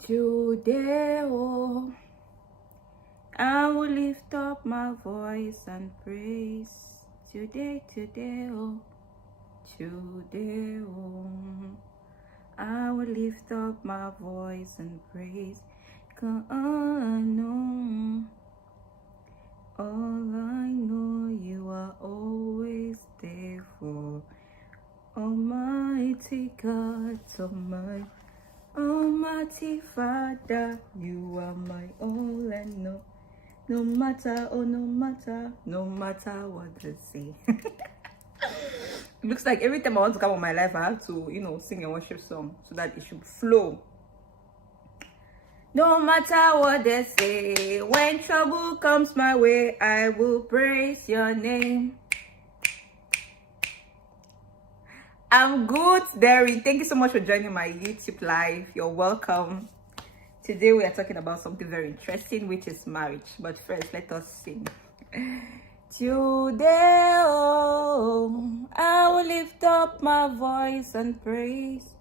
Today, oh, I will lift up my voice and praise. Today, oh, I will lift up my voice and praise. 'Cause all I know, you are always there for Almighty God, Almighty Father, you are my all and no. No matter what they say. It looks like every time I want to come on my life, I have to, sing a worship song so that it should flow. No matter what they say, when trouble comes my way, I will praise your name. I'm good, Derry. Thank you so much for joining my YouTube live. You're welcome. Today we are talking about something very interesting, which is marriage. But first, let us sing. Today, oh, I will lift up my voice and praise.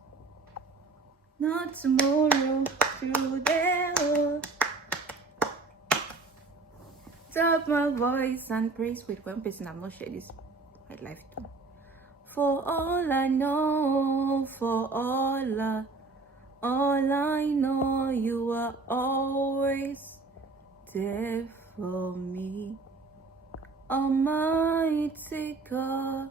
Not tomorrow, today, oh, lift up my voice and praise. With one person, I'm not sure this my life too. For all I know, all I know, you are always there for me. Almighty God,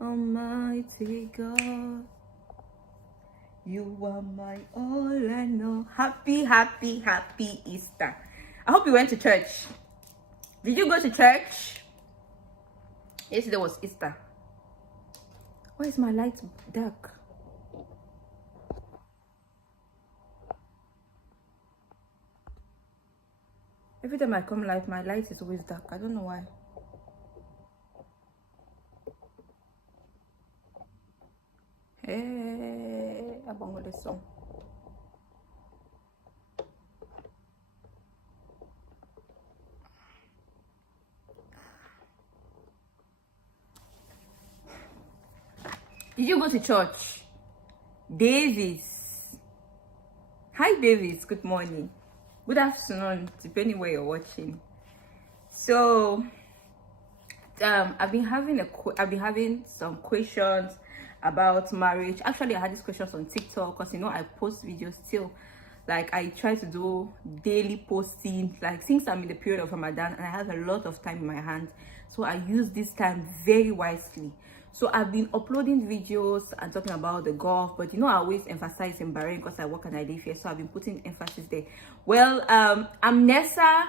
Almighty God, you are my all I know. Happy Easter. I hope you went to church. Did you go to church? Yesterday was Easter. Why is my light dark? Every time I come live, my light is always dark. I don't know why. Hey, I bought this song. Did you go to church? Davis. Hi, Davis. Good morning. Good afternoon, depending where you're watching. So, I've been having some questions about marriage. Actually, I had these questions on TikTok because I post videos still. Like, I try to do daily posting. Like, since I'm in the period of Ramadan and I have a lot of time in my hands, so I use this time very wisely. So I've been uploading videos and talking about the golf, but I always emphasize in Bahrain because I work and I live here, so I've been putting emphasis there. Well, I'm Nessa.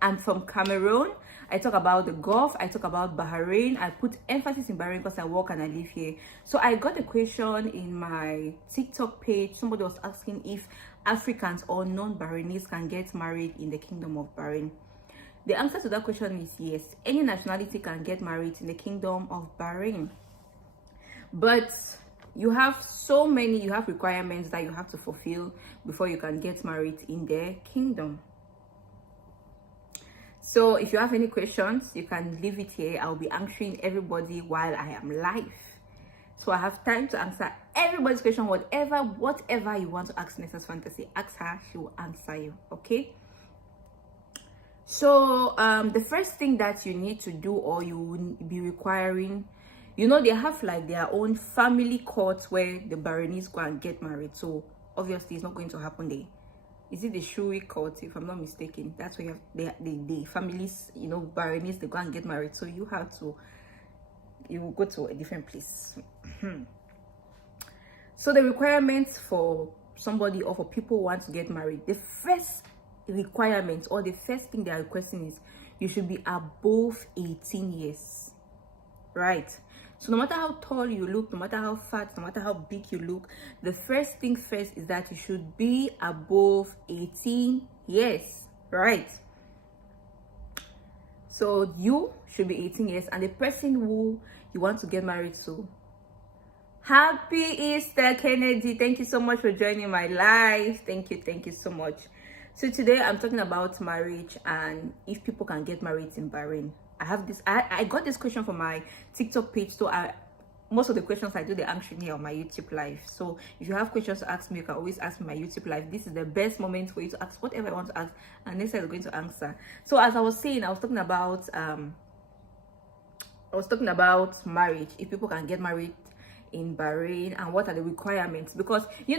I'm from Cameroon. I talk about the Gulf. I talk about Bahrain. I put emphasis in Bahrain because I work and I live here. So I got a question in my TikTok page. Somebody was asking if Africans or non-Bahrainis can get married in the Kingdom of Bahrain. The answer to that question is yes. Any nationality can get married in the Kingdom of Bahrain. But you have requirements that you have to fulfill before you can get married in their kingdom. So if you have any questions, you can leave it here. I'll be answering everybody while I am live. So I have time to answer everybody's question. Whatever you want to ask Nessa's Fantasy, ask her, she will answer you. Okay? So the first thing that you need to do, or you will be requiring, they have like their own family courts where the Bahrainis go and get married. So obviously it's not going to happen there. Is it the Shuri court, if I'm not mistaken? That's where you have the families, Bahrainis, they go and get married. So you will go to a different place. So the requirements for somebody or for people who want to get married, the first requirement or the first thing they are requesting is you should be above 18 years. Right? So no matter how tall you look, no matter how fat, no matter how big you look, the first thing first is that you should be above 18 years, right? So you should be 18 years, and the person who you want to get married to. Happy Easter, Kennedy. Thank you so much for joining my live. Thank you so much. So today I'm talking about marriage and if people can get married in Bahrain. I got this question from my TikTok page, so most of the questions I do the answering here on my YouTube live. So if you have questions to ask me, you can always ask me my YouTube live. This is the best moment for you to ask whatever I want to ask, and next time I'm going to answer. So as I was saying, I was talking about marriage, if people can get married in Bahrain, and what are the requirements. Because you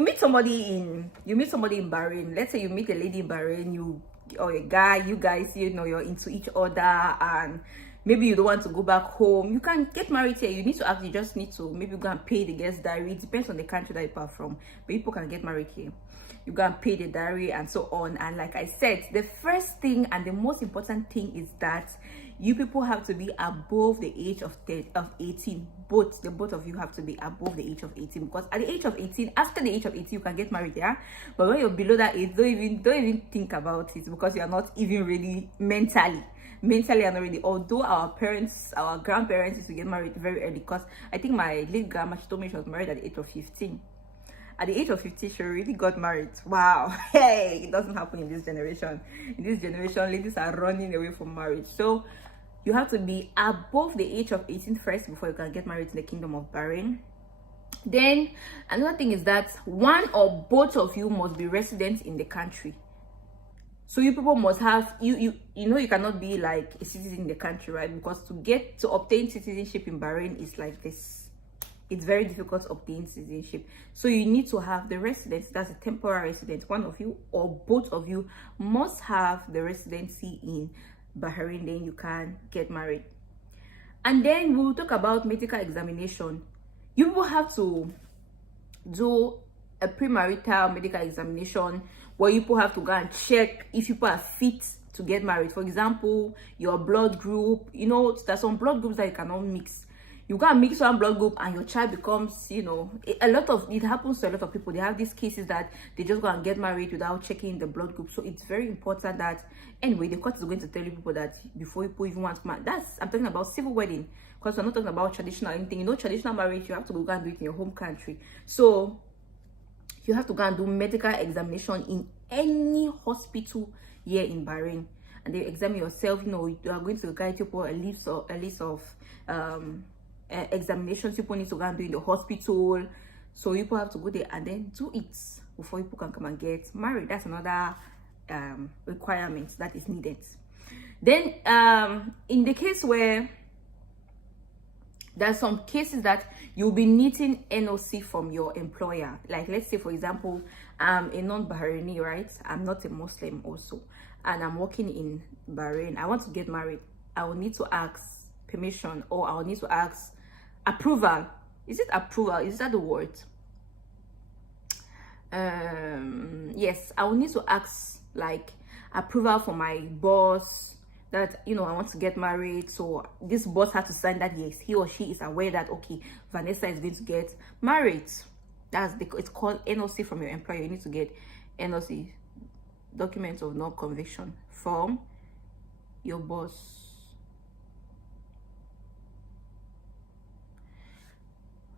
meet somebody in Bahrain. Let's say you meet a lady in Bahrain, or a guy, you guys, you're into each other, and maybe you don't want to go back home. You can get married here. You just need to maybe go and pay the guest diary. It depends on the country that you are from, but people can get married here. You go and pay the diary and so on. And like I said, the first thing and the most important thing is that you people have to be above the age of 18. The both of you have to be above the age of 18, because at the age of 18, after the age of 18, you can get married, yeah. But when you're below that age, don't even think about it, because you're not even really mentally and already. Although our grandparents used to get married very early, because I think my late grandma, she told me she was married at the age of 15. At the age of 50, she really got married. Wow. Hey, it doesn't happen in this generation. In this generation, ladies are running away from marriage. So you have to be above the age of 18 first before you can get married in the Kingdom of Bahrain. Then another thing is that one or both of you must be residents in the country. So you people must have, you cannot be like a citizen in the country, right? Because to obtain citizenship in Bahrain is like this. It's very difficult to obtain citizenship. So you need to have the residence. That's a temporary resident. One of you or both of you must have the residency in Bahrain. Then you can get married. And then we'll talk about medical examination. You will have to do a premarital medical examination where you people have to go and check if you people are fit to get married. For example, your blood group. There's some blood groups that you cannot mix. You can't mix one blood group and your child becomes, it happens to a lot of people. They have these cases that they just go and get married without checking the blood group. So it's very important that, anyway, the court is going to tell you people that before you even want to marry. I'm talking about civil wedding, because we're not talking about traditional anything. Traditional marriage, you have to go and do it in your home country. So you have to go and do medical examination in any hospital here in Bahrain, and they examine yourself. You are going to guide people a list of examinations people need to go and do in the hospital. So you people have to go there and then do it before you people can come and get married. That's another requirement that is needed. Then in the case where there's some cases that you'll be needing NOC from your employer, like let's say for example, I'm a non-Bahraini, right? I'm not a Muslim also, and I'm working in Bahrain. I want to get married. I will need to ask permission, or I will need to ask approval. Is it approval? Is that the word? Yes, I will need to ask like approval from my boss that I want to get married. So this boss has to sign that yes, he or she is aware that okay, Vanessa is going to get married. It's called NOC from your employer. You need to get NOC, document of non-conviction, from your boss.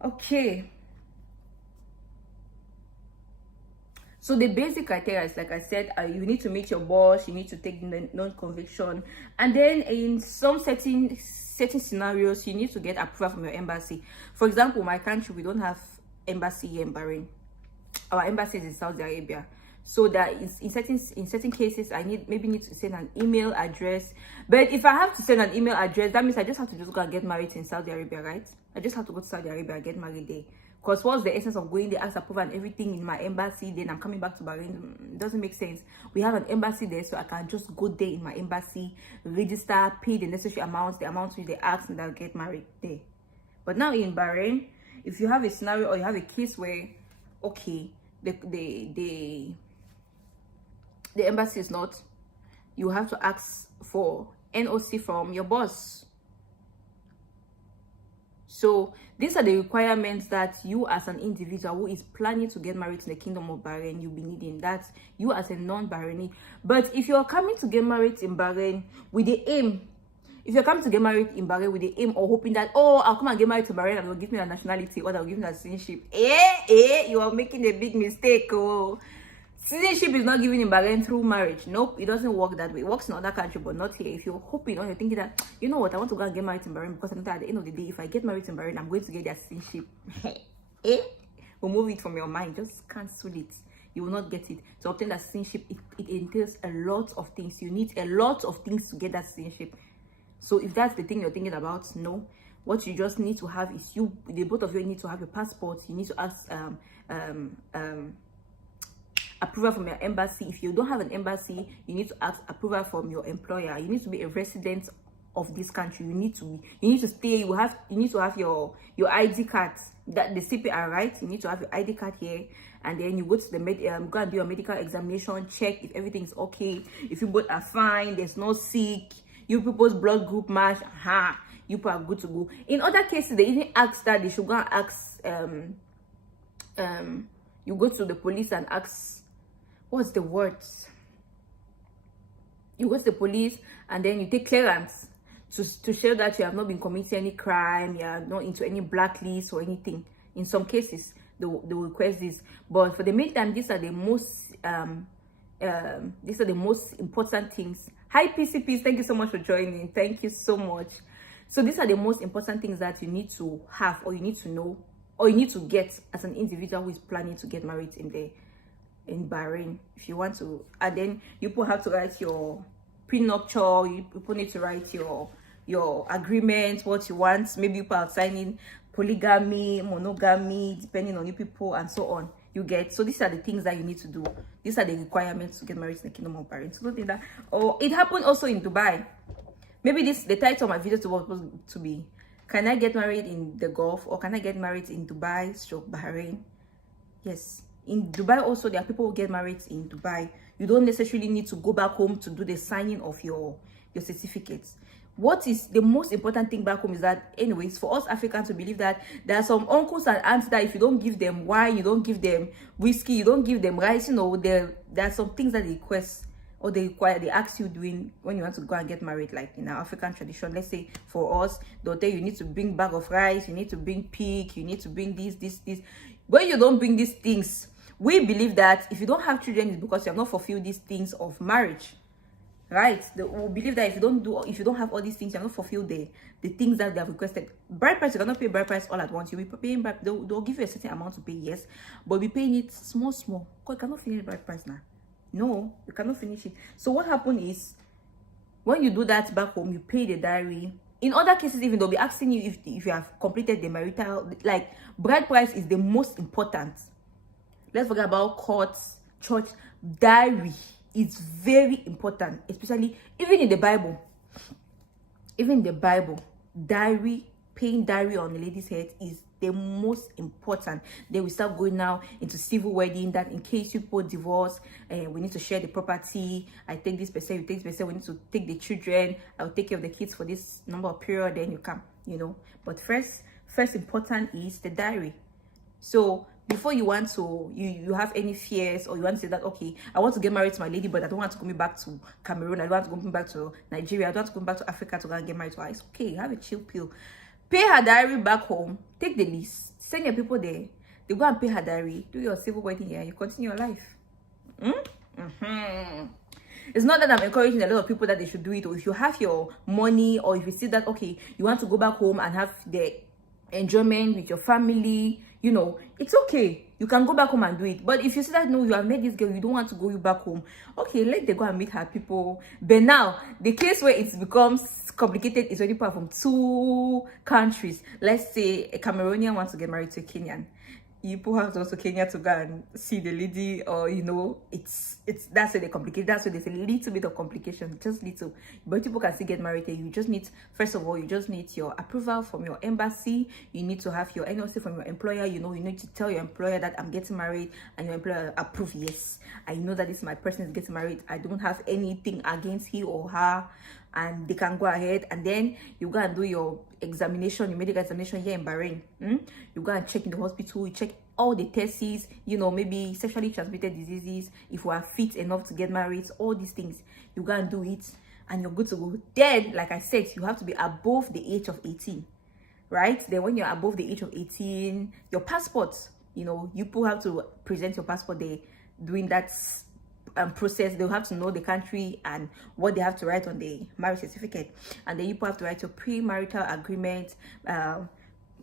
Okay, so the basic criteria is, like I said, you need to meet your boss, you need to take the non-conviction, and then in some certain scenarios you need to get approval from your embassy. For example, my country, we don't have embassy here in Bahrain. Our embassy is in Saudi Arabia. So that in certain cases I need to send an email address. But if I have to send an email address, that means I just have to go and get married in Saudi Arabia, right? I just have to go to Saudi Arabia and get married there. Because what's the essence of going there, ask approval and everything in my embassy, then I'm coming back to Bahrain? It doesn't make sense. We have an embassy there, so I can just go there in my embassy, register, pay the necessary amounts, the amounts which they ask, and I'll get married there. But now in Bahrain, if you have a scenario or you have a case where, okay, the embassy is not, you have to ask for NOC from your boss. So these are the requirements that you as an individual who is planning to get married in the Kingdom of Bahrain, you'll be needing. That you as a non-Bahraini. But if you're coming to get married in Bahrain with the aim, if you're coming to get married in Bahrain with the aim or hoping that, oh, I'll come and get married to Bahrain and they'll give me a nationality or they'll give me a citizenship, you are making a big mistake. Oh. Citizenship is not given in Bahrain through marriage. Nope, it doesn't work that way. It works in other country, but not here. If you're hoping or you're thinking that, you know what, I want to go and get married in Bahrain because I know that at the end of the day, if I get married in Bahrain, I'm going to get their citizenship. Remove it from your mind. Just cancel it. You will not get it. To obtain that citizenship, it entails a lot of things. You need a lot of things to get that citizenship. So if that's the thing you're thinking about, no. What you just need to have is the both of you need to have your passport. You need to ask approval from your embassy. If you don't have an embassy, you need to ask approval from your employer. You need to be a resident of this country. You need to stay. You need to have your ID card, that the CPR, right? You need to have your ID card here, and then you go to the go and do your medical examination, check if everything is okay, if you both are fine, there's no sick, you people's blood group match, you people are good to go. In other cases, they even ask that they should go and ask you go to the police and ask, what's the words? You go to the police and then you take clearance to show that you have not been committing any crime, you are not into any blacklist or anything. In some cases, they will request this. But for the meantime, these are the most important things. Hi PCPs, thank you so much for joining. Thank you so much. So these are the most important things that you need to have, or you need to know, or you need to get as an individual who is planning to get married in Bahrain. If you want to, and then you people have to write your prenuptial, you people need to write your agreement, what you want. Maybe you people are signing polygamy, monogamy, depending on you people, and so on. You get. So these are the things that you need to do. These are the requirements to get married in the Kingdom of Bahrain. So don't think that. Oh, it happened also in Dubai. Maybe the title of my video was supposed to be, can I get married in the Gulf, or can I get married in Dubai, Bahrain? Yes. In Dubai also, there are people who get married in Dubai. You don't necessarily need to go back home to do the signing of your certificates. What is the most important thing back home is that, anyways, for us Africans to believe that there are some uncles and aunts that if you don't give them wine, you don't give them whiskey, you don't give them rice, you know, there are some things that they request or they ask you doing when you want to go and get married, like in our African tradition. Let's say for us, they'll tell you, you need to bring bag of rice, you need to bring pig, you need to bring this. When you don't bring these things, we believe that if you don't have children, it's because you have not fulfilled these things of marriage, right? We believe that if you don't have all these things, you have not fulfilled the things that they have requested. Bride price, you cannot pay bride price all at once. You'll be paying bride, they'll give you a certain amount to pay, yes, but be paying it small, because you cannot finish bride price now. No, you cannot finish it. So what happened is, when you do that back home, you pay the dowry. In other cases, even they'll be asking you if you have completed the marital, like bride price is the most important. Let's forget about courts, church. Dowry is very important, especially even in the Bible. Even in the Bible, paying dowry on the lady's head is the most important. Then we start going now into civil wedding, that in case you both divorce, we need to share the property. I take this percent, you take this percent, we need to take the children, I'll take care of the kids for this number of period, then you come, you know. But first important is the dowry. So before you want to, you have any fears, or you want to say that, okay, I want to get married to my lady, but I don't want to go back to Cameroon, I don't want to go back to Nigeria, I don't want to go back to Africa to go and get married to her. It's okay, have a chill pill. Pay her dowry back home, take the list, send your people there, they go and pay her dowry, do your civil wedding here, you continue your life. It's not that I'm encouraging a lot of people that they should do it, or if you have your money, or if you see that, okay, you want to go back home and have the enjoyment with your family, you know, it's okay, you can go back home and do it. But if you see that, no, you have met this girl, you don't want to go back home, okay, let them go and meet her people. But now the case where it becomes complicated is when people are from two countries. Let's say a Cameroonian wants to get married to a Kenyan. You people have to also Kenya to go and see the lady, or you know, it's that's where they complicate. That's where there's a little bit of complication, just little. But people can still get married here. You just need, first of all, you just need your approval from your embassy. You need to have your NOC from your employer. You know, you need to tell your employer that I'm getting married, and your employer approve. Yes, I know that this my person is getting married. I don't have anything against he or her, and they can go ahead. And then you go and do your examination, your medical examination here in Bahrain. You go and check in the hospital, you check all the tests, you know, maybe sexually transmitted diseases, if we are fit enough to get married, all these things. You go and do it, and you're good to go. Then, like I said, you have to be above the age of 18, right? Then when you're above the age of 18, your passport, you know, you people have to present your passport there. doing that process. They'll have to know the country and what they have to write on the marriage certificate, and then you have to write a premarital agreement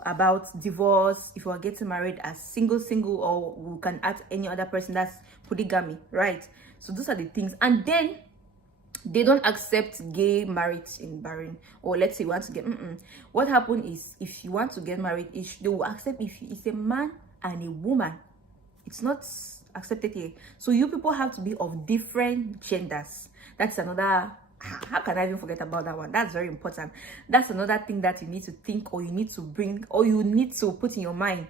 about divorce, if you are getting married as single, or we can add any other person. That's polygamy, right? So those are the things. And then they don't accept gay marriage in Bahrain. Or let's say you want to get what happened is, if you want to get married, they will accept if it's a man and a woman. It's not accepted here. So you people have to be of different genders. That's another, how can I even forget about that one? That's very important. That's another thing that you need to think, or you need to bring, or you need to put in your mind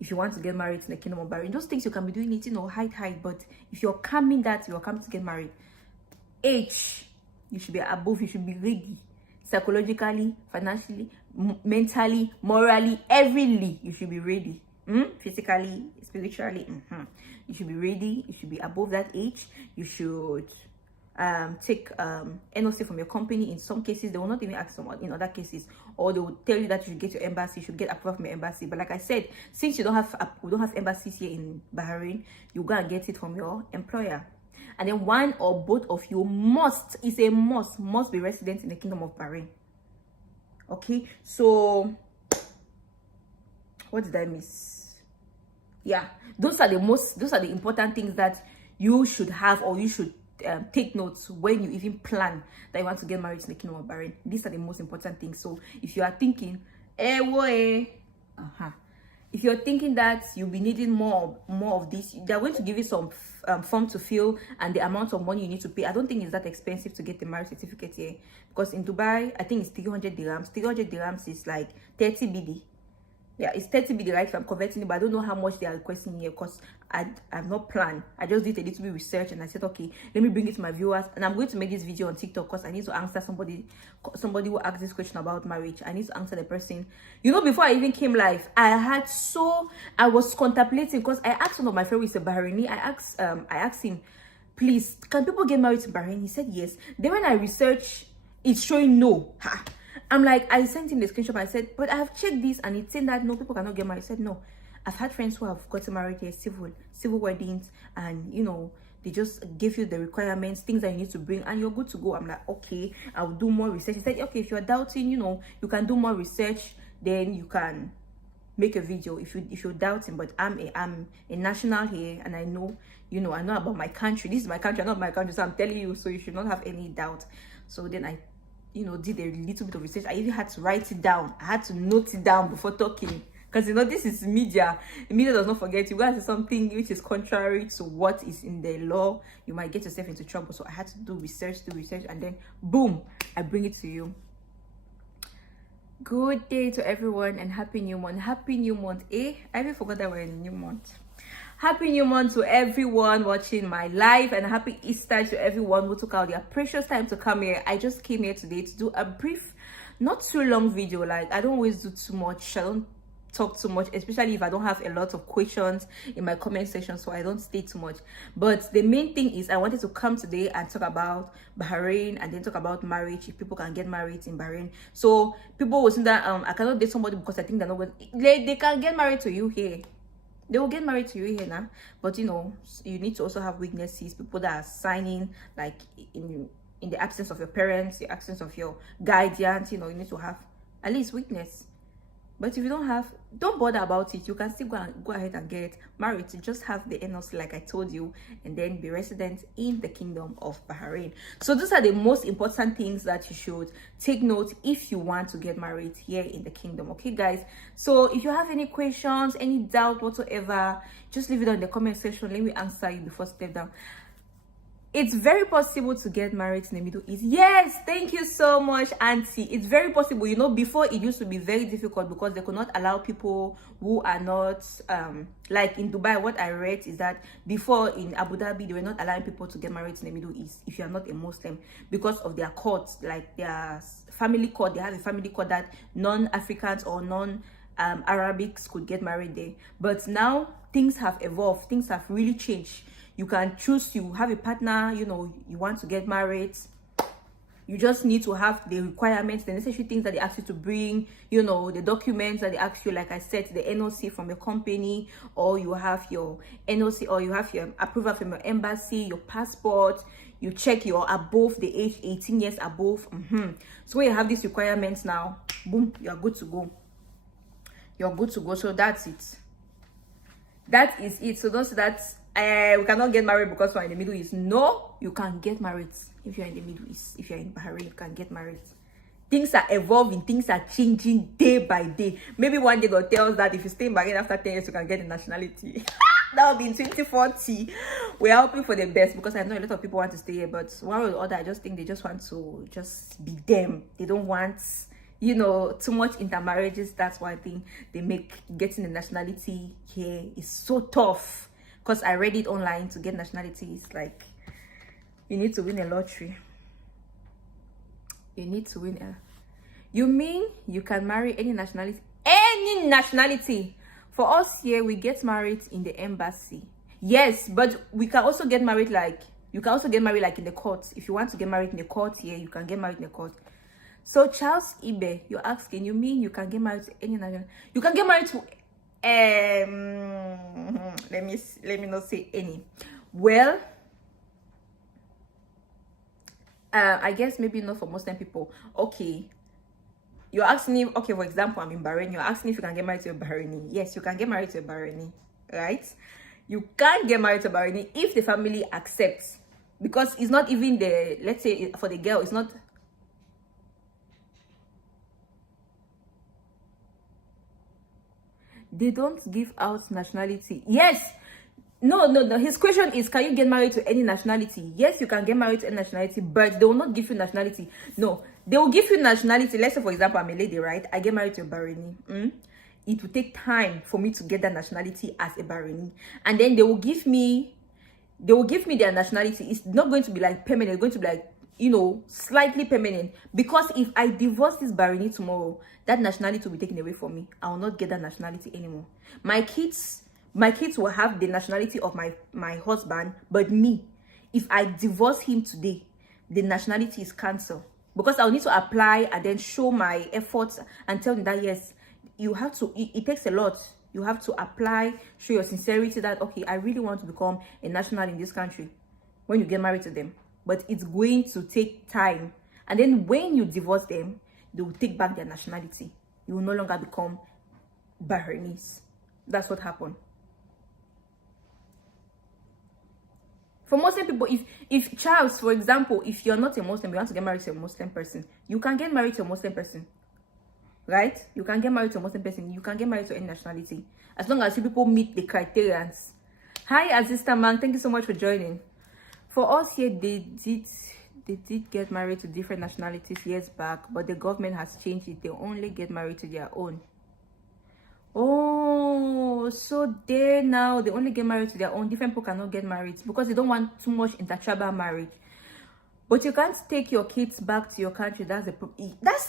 if you want to get married in the Kingdom of Bahrain. Those things you can be doing it, hide, but if you're coming to get married, age, you should be above, you should be ready, psychologically, financially, mentally, morally, everythly, you should be ready. Physically, spiritually, you should be ready. You should be above that age. You should take NOC from your company. In some cases, they will not even ask someone. In other cases, or they will tell you that you should get your embassy, you should get approval from your embassy. But like I said, since we don't have embassies here in Bahrain, you go and get it from your employer. And then one or both of you must be resident in the Kingdom of Bahrain. Okay, so what did I miss? Yeah, those are the important things that you should have, or you should take notes when you even plan that you want to get married in the Kingdom of Bahrain. These are the most important things. So if you are thinking, if you're thinking that you'll be needing more of this, they're going to give you some form to fill, and the amount of money you need to pay. I don't think it's that expensive to get the marriage certificate here, because in Dubai, I think it's 300 dirhams. 300 dirhams is like 30 BD. Yeah, it's 30 BD, right? If I'm converting it, but I don't know how much they are requesting here, because I've not planned. I just did a little bit of research, and I said, okay, let me bring it to my viewers. And I'm going to make this video on TikTok, because I need to answer somebody who asked this question about marriage. I need to answer the person. Before I even came live, I was contemplating, because I asked one of my friends who is a Bahraini. I asked him, please, can people get married in Bahrain? He said yes. Then when I researched, it's showing no. I'm like, I sent him the screenshot. I said, but I have checked this, and it's saying that no, people cannot get married. I said, no, I've had friends who have gotten married here, civil weddings, and they just give you the requirements, things that you need to bring, and you're good to go. I'm like, okay, I'll do more research. He said, okay, if you're doubting, you can do more research, then you can make a video if you're doubting. But I'm a national here, and I know, I know about my country. This is my country, not my country, so I'm telling you, so you should not have any doubt. So then I did a little bit of research. I even had to write it down. I had to note it down before talking, because this is media. The media does not forget. You guys say something which is contrary to what is in the law, you might get yourself into trouble. So I had to do research, and then boom, I bring it to you. Good day to everyone, and happy new month. Happy new month. I even forgot that we're in a new month. Happy new month to everyone watching my live, and happy Easter to everyone who took out their precious time to come here. I just came here today to do a brief, not too long video. Like, I don't always do too much. I don't talk too much, especially if I don't have a lot of questions in my comment section, so I don't stay too much. But the main thing is, I wanted to come today and talk about Bahrain, and then talk about marriage, if people can get married in Bahrain. So people will say that I cannot date somebody because I think they're not going, they can get married to you here. They will get married to you here now, but you need to also have witnesses, people that are signing, like in the absence of your parents, the absence of your guardians. You need to have at least witness. But if you don't have, don't bother about it. You can still go ahead and get married. To just have the NOC, like I told you, and then be resident in the Kingdom of Bahrain. So those are the most important things that you should take note if you want to get married here in the kingdom. Okay, guys? So if you have any questions, any doubt whatsoever, just leave it on the comment section. Let me answer you before step down. It's very possible to get married in the Middle East. Yes, thank you so much, Auntie. It's very possible. Before it used to be very difficult, because they could not allow people who are not, like in Dubai, what I read is that before in Abu Dhabi, they were not allowing people to get married in the Middle East if you are not a Muslim, because of their courts, like their family court. They have a family court that non-Africans or non-Arabics could get married there. But now things have evolved. Things have really changed. You can choose, you have a partner, you want to get married, You just need to have the requirements, the necessary things that they ask you to bring, you know, the documents that they ask you, like I said, the NOC from your company, or you have your NOC, or you have your approval from your embassy, your passport. You check you're above the age 18 years above. So when you have these requirements now, boom, you're good to go. You're good to go. So that's it. That is it. So don't say that we cannot get married because we're in the Middle East. No, you can get married if you're in the Middle East. If you're in Bahrain, you can get married. Things are evolving, things are changing day by day. Maybe one day God tells that if you stay in Bahrain after 10 years, you can get the nationality. That will be in 2040. We're hoping for the best, because I know a lot of people want to stay here, but one or the other, I just think they just want to just be them. They don't want, you know, too much intermarriages. That's why I think they make getting the nationality here is so tough. Because I read it online, to get nationality is like you need to win a lottery. You need to win a... You mean you can marry any nationality? Any nationality. For us here, we get married in the embassy. Yes, but we can also get married like... You can also get married like in the courts. If you want to get married in the court here, you can get married in the court. So Charles Ibe, you're asking, you mean you can get married to any nationality? You can get married to... let me not say any. Well, I guess maybe not for Muslim people. Okay, you're asking if, okay, for example, I'm in Bahrain. You're asking if you can get married to a Bahraini. Yes, you can get married to a Bahraini, right? You can't get married to a Bahraini if the family accepts, because it's not even the, let's say for the girl, it's not... They don't give out nationality. Yes. No. His question is, can you get married to any nationality? Yes, you can get married to any nationality, but they will not give you nationality. No, they will give you nationality. Let's say, for example, I'm a lady, right? I get married to a Bahraini. It will take time for me to get that nationality as a Bahraini. And then they will give me their nationality. It's not going to be like permanent. It's going to be like, you know, slightly permanent, because if I divorce this Bahraini tomorrow, that nationality will be taken away from me. I will not get that nationality anymore. My kids will have the nationality of my husband, but me, if I divorce him today, the nationality is cancelled, because I'll need to apply and then show my efforts and tell them that yes, you have to, it takes a lot. You have to apply, show your sincerity that okay, I really want to become a national in this country when you get married to them. But it's going to take time. And then when you divorce them, they will take back their nationality. You will no longer become Bahrainis. That's what happened. For Muslim people, if Charles, for example, if you're not a Muslim, you want to get married to a Muslim person, you can get married to a Muslim person. Right? You can get married to a Muslim person. You can get married to any nationality. As long as you people meet the criterions. Hi, Azista Man. Thank you so much for joining. For us here, they did get married to different nationalities years back, but the government has changed it. They only get married to their own. Oh, so they only get married to their own. Different people cannot get married because they don't want too much intertribal marriage. But you can't take your kids back to your country. That's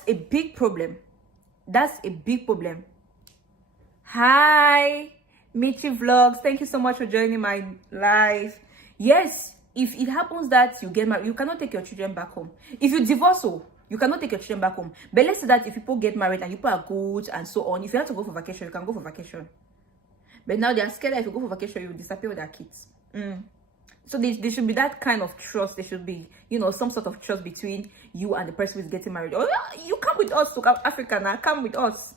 a big problem. That's a big problem. Hi, Michi Vlogs. Thank you so much for joining my live. Yes. If it happens that you get married, you cannot take your children back home. If you divorce, you cannot take your children back home. But let's say that if people get married and people are good and so on, if you have to go for vacation, you can go for vacation. But now they are scared that if you go for vacation, you will disappear with their kids. So there should be that kind of trust. There should be, you know, some sort of trust between you and the person who is getting married. Oh, you come with us to Africa now. Come with us.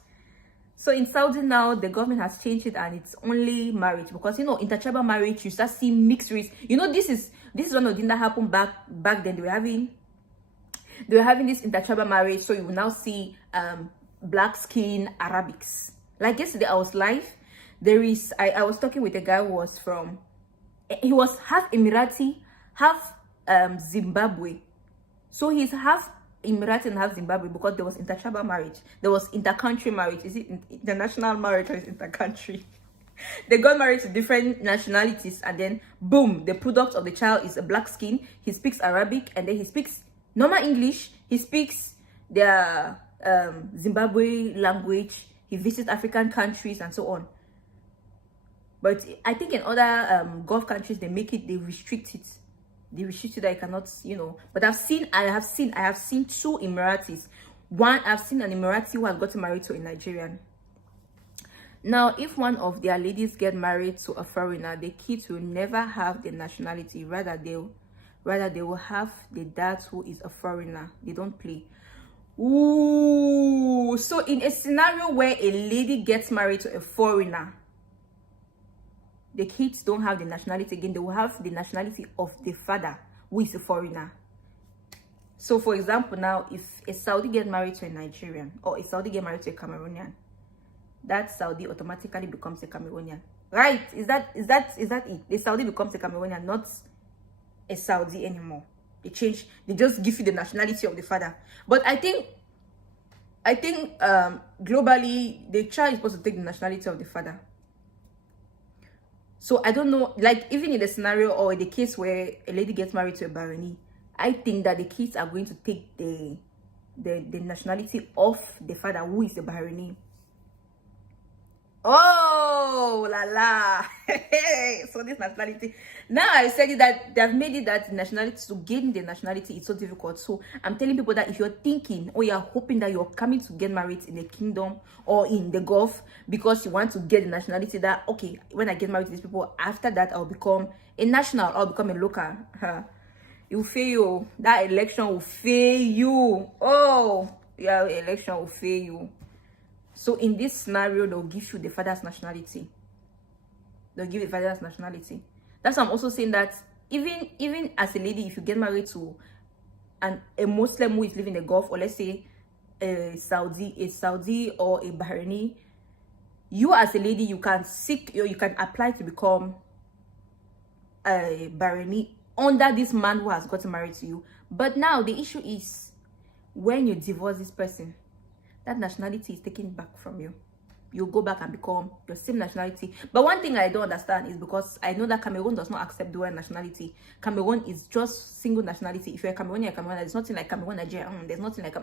So in Saudi now, the government has changed it and it's only marriage, because, you know, intertribal marriage, you start seeing mixed race. You know, this is one of the things that happened back then. They were having this intertribal marriage. So you will now see black skin Arabics. Like yesterday, I was live. I was talking with a guy who was he was half Emirati, half Zimbabwe. So he's half Emirati and half Zimbabwe, because there was intertribal marriage. There was intercountry marriage. Is it international marriage or is it intercountry? They got married to different nationalities, and then boom, the product of the child is a black skin. He speaks Arabic, and then he speaks normal English. He speaks their Zimbabwe language. He visits African countries and so on. But I think in other Gulf countries, they restrict it. they restrict you that you cannot, but I have seen two Emiratis. One, I've seen an Emirati who has gotten married to a Nigerian. Now, if one of their ladies get married to a foreigner, the kids will never have the nationality. Rather they will have the dad who is a foreigner. They don't play. Ooh, so in a scenario where a lady gets married to a foreigner, the kids don't have the nationality again. They will have the nationality of the father, who is a foreigner. So, for example, now, if a Saudi gets married to a Nigerian, or a Saudi gets married to a Cameroonian, that Saudi automatically becomes a Cameroonian. Right? Is that it? The Saudi becomes a Cameroonian, not a Saudi anymore. They just give you the nationality of the father. But I think globally, the child is supposed to take the nationality of the father. So I don't know, like, even in the scenario or the case where a lady gets married to a Bahraini, I think that the kids are going to take the nationality of the father, who is a Bahraini. Oh la la. So this nationality, now I said it that they've made it that nationality, to gain the nationality is so difficult. So I'm telling people that if you're thinking or you're hoping that you're coming to get married in the kingdom or in the Gulf because you want to get the nationality, that okay, when I get married to these people, after that I'll become a national, I'll become a local, it will fail you. That election will fail you. Oh yeah, election will fail you. So in this scenario, they'll give you the father's nationality. They'll give you the father's nationality. That's why I'm also saying that even as a lady, if you get married to a Muslim who is living in the Gulf, or let's say a Saudi or a Bahraini, you as a lady, you can apply to become a Bahraini under this man who has gotten married to you. But now the issue is, when you divorce this person, that nationality is taken back from you. You go back and become your same nationality. But one thing I don't understand is, because I know that Cameroon does not accept dual nationality. Cameroon is just single nationality. If you're a Cameroonian, you're a Cameroonian. There's nothing like Cameroon, Nigeria. There's nothing like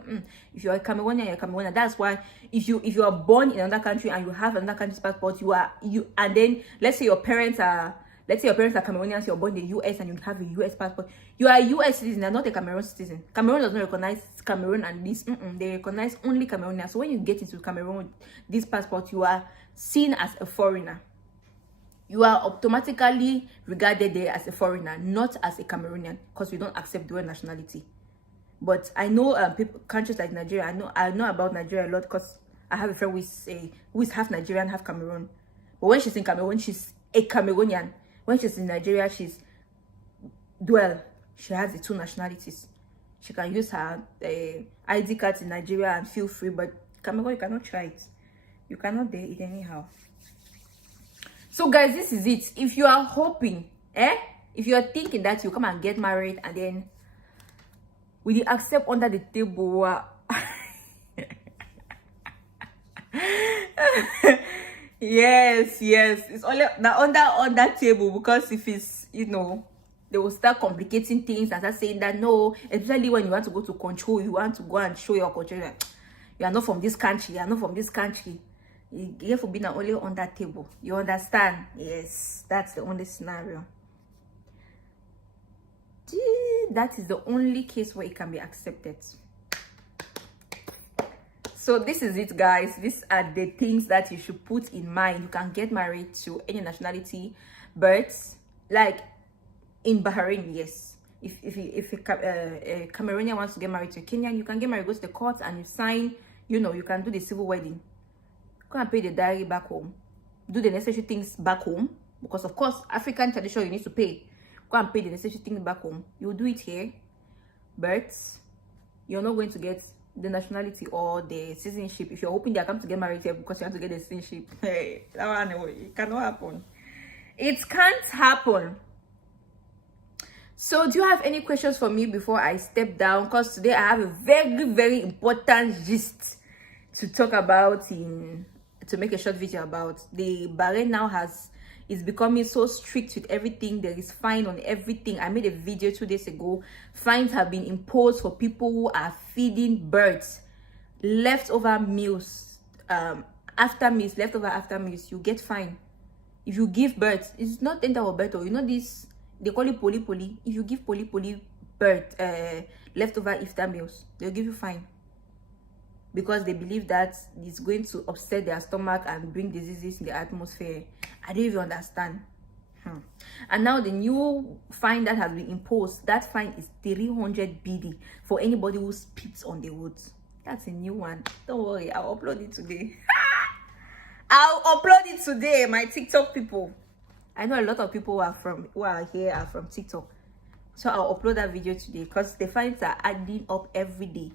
if you're a Cameroonian, you're a Cameroonian. That's why if you are born in another country and you have another country's passport, and then let's say your parents are Cameroonians, you're born in the US and you have a US passport, you are a US citizen, you're not a Cameroon citizen. Cameroon does not recognize Cameroon and this. They recognize only Cameroonians. So when you get into Cameroon with this passport, you are seen as a foreigner. You are automatically regarded there as a foreigner, not as a Cameroonian, because we don't accept dual nationality. But I know countries like Nigeria. I know about Nigeria a lot because I have a friend who is half Nigerian, half Cameroon. But when she's in Cameroon, she's a Cameroonian. When she's in Nigeria, she's dual. She has the two nationalities. She can use her ID card in Nigeria and feel free, but Cameroon, you cannot try it. You cannot dare it anyhow. So guys, this is it. If you are hoping, if you are thinking that you come and get married and then will you accept under the table? Yes, it's only now on that table, because if it's, they will start complicating things and start saying that no, especially when you want to go to control, you want to go and show your control, you are not from this country, you have to be not only on that table. You understand? Yes, that's the only scenario. That is the only case where it can be accepted. So this is it, guys. These are the things that you should put in mind. You can get married to any nationality, but like in Bahrain, yes. If a Cameroonian wants to get married to a Kenyan, you can get married, go to the court and you sign. You can do the civil wedding. Go and pay the dowry back home. Do the necessary things back home, because of course African tradition, you need to pay. Go and pay the necessary things back home. You will do it here, but you're not going to get the nationality or the citizenship. If you're hoping they are coming to get married here because you want to get the citizenship, hey, that one, it cannot happen. It can't happen. So do you have any questions for me before I step down? Because today I have a very, very important gist to talk about, to make a short video about. The Bahrain now is becoming so strict with everything. There is fine on everything. I made a video 2 days ago. Fines have been imposed for people who are feeding birds leftover meals, after meals, you get fine. If you give birds, it's not enter or better. This They call it poli poli. If you give poli poli bird leftover iftar meals, they'll give you fine, because they believe that it's going to upset their stomach and bring diseases in the atmosphere. I don't even understand. And now the new fine that has been imposed, that fine is 300 BD for anybody who spits on the woods. That's a new one. Don't worry, I'll upload it today. I'll upload it today, my TikTok people. I know a lot of people who are here are from TikTok, so I'll upload that video today, because the fines are adding up every day.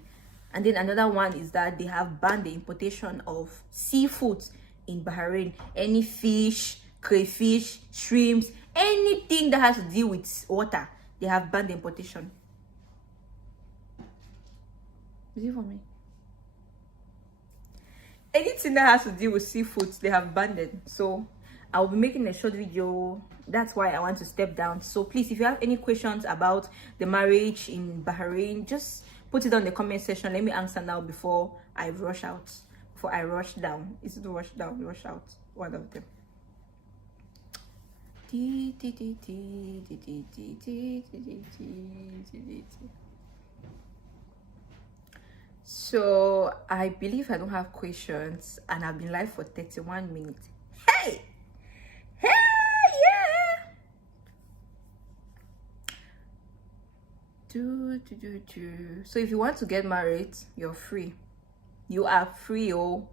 And then another one is that they have banned the importation of seafood in Bahrain. Any fish, crayfish, shrimps, anything that has to deal with water, they have banned the importation. Is it for me? Anything that has to deal with seafood, they have banned it. So I'll be making a short video. That's why I want to step down. So please, if you have any questions about the marriage in Bahrain, just put it on the comment section. Let me answer now before I rush out, before I rush down. Is it rush down, rush out? One of them. So I believe I don't have questions, and I've been live for 31 minutes. Hey, yeah. So if you want to get married, you're free. You are free. Oh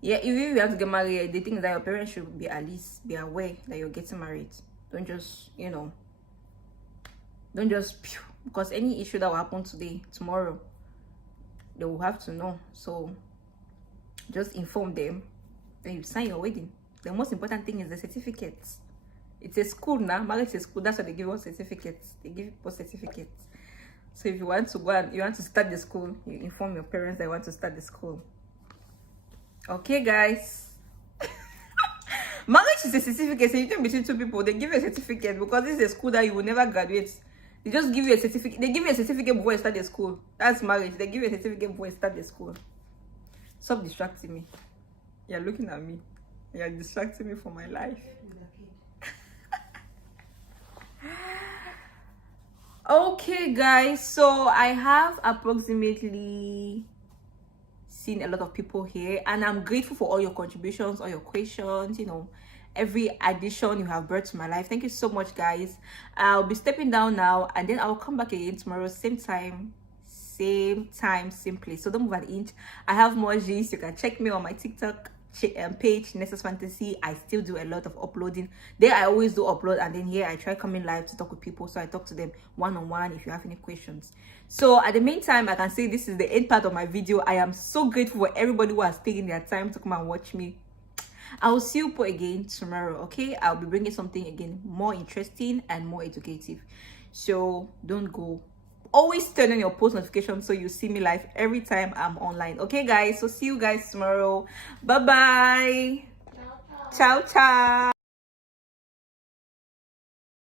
yeah, if you have to get married, the thing is that your parents should be, at least be aware that you're getting married. Don't just, because any issue that will happen today, tomorrow, they will have to know. So just inform them, then you sign your wedding. The most important thing is the certificates. It's a school now. Marriage is a school. That's why they give us certificates. They give people certificates. So if you want to go and you want to start the school, you inform your parents that you want to start the school. Okay, guys. Marriage is a certificate. So you between two people, they give you a certificate, because this is a school that you will never graduate. They just give you a certificate. They give you a certificate before you start the school. That's marriage. They give you a certificate before you start the school. Stop distracting me. You're looking at me. You're distracting me from my life. Okay, guys. So I have approximately seen a lot of people here, and I'm grateful for all your contributions, all your questions, every addition you have brought to my life. Thank you so much, guys. I'll be stepping down now, and then I'll come back again tomorrow, same time, same place. So don't move an inch. I have more G's. You can check me on my TikTok page, Nessa's Fantasy. I still do a lot of uploading there. I always do upload, and then here I try coming live to talk with people, so I talk to them one-on-one if you have any questions. So at the meantime, I can say this is the end part of my video. I am so grateful for everybody who has taken their time to come and watch me. I will see you again tomorrow. Okay, I'll be bringing something again more interesting and more educative. So don't go. Always turn on your post notifications so you see me live every time I'm online. Okay, guys, so see you guys tomorrow. Bye bye. Ciao ciao.